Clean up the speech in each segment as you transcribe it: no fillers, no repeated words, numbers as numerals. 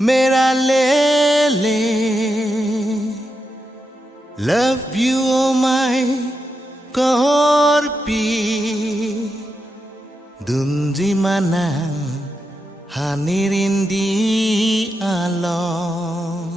मेरा ले ले love you oh my korpi dunji manang hanirin di along.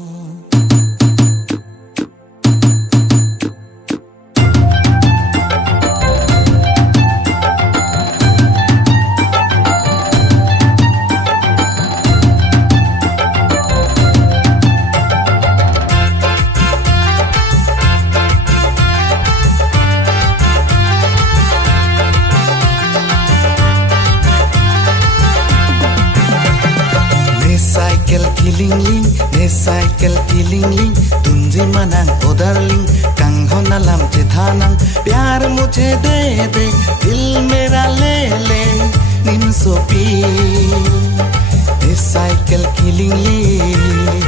Cycle killing ling tunji manang o darling kang ho na lam che thanang प्यार मुझे दे दे दिल मेरा ले ले nim so pi cycle killing ling.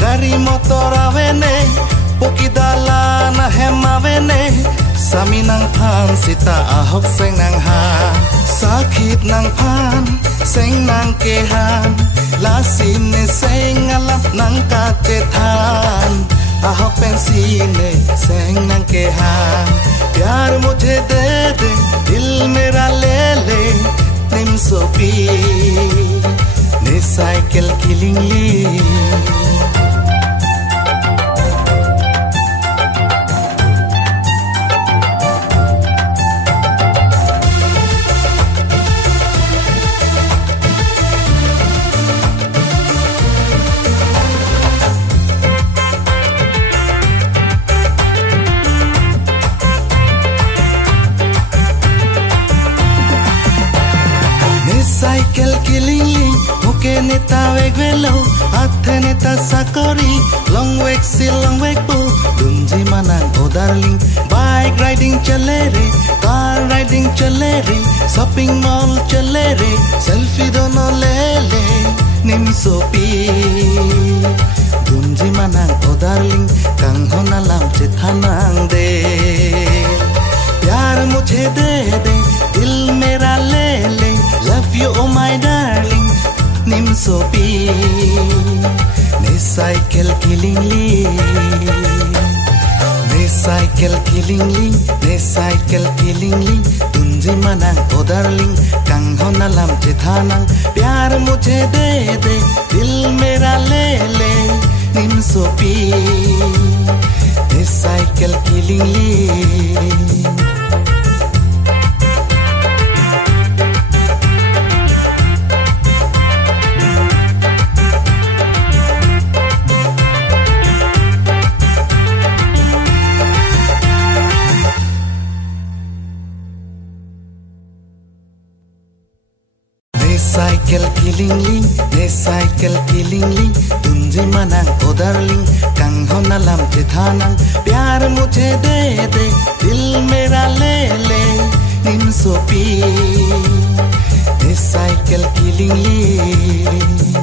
Gari motor avene, poki dalan hem avene, sami nang phan sita ahok seng nang ha, sakit nang phan seng nang kehan, lasine seng alap nang kate than, ahok pensine seng nang kehan, प्यार मुझे दे दे दिल मेरा ले ले, nim so pi, ne cycle killing li. Cycle killing ling, muke neta wegvelo, athe neta sakori, long weg si long weg po, dunji manang o darling, bike riding chale re, car riding chale re, shopping mall chale re, selfie dono le le, nim so pi, dunji manang o darling, kang ho na lam che thanang de, प्यार मुझे दे दे दिल मेरा ले ले, love you oh my darling nim so pi ne cycle killing li, ne cycle killing li, ne cycle killing li, tunji manang o darling kang ho na lam che thanang प्यार मुझे दे दे दिल मेरा ले ले nim so pi ne cycle killing li. Cycle killing ling, ne cycle killing ling, tunji manang o darling, kang ho na lam che thanang, प्यार मुझे दे दे दिल मेरा ले ले, nim so pi, ne cycle killing ling.